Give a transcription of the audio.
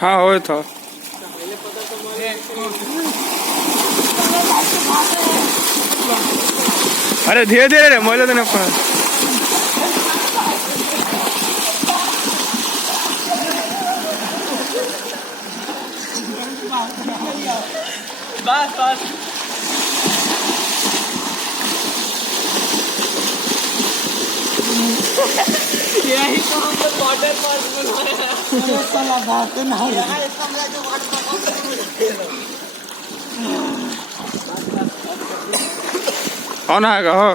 हाँ हो था। अरे धीरे धीरे रे मोइले तो नहीं बस बस यही तो हम लोग वाटर पार्क बनाया कौन आएगा हो।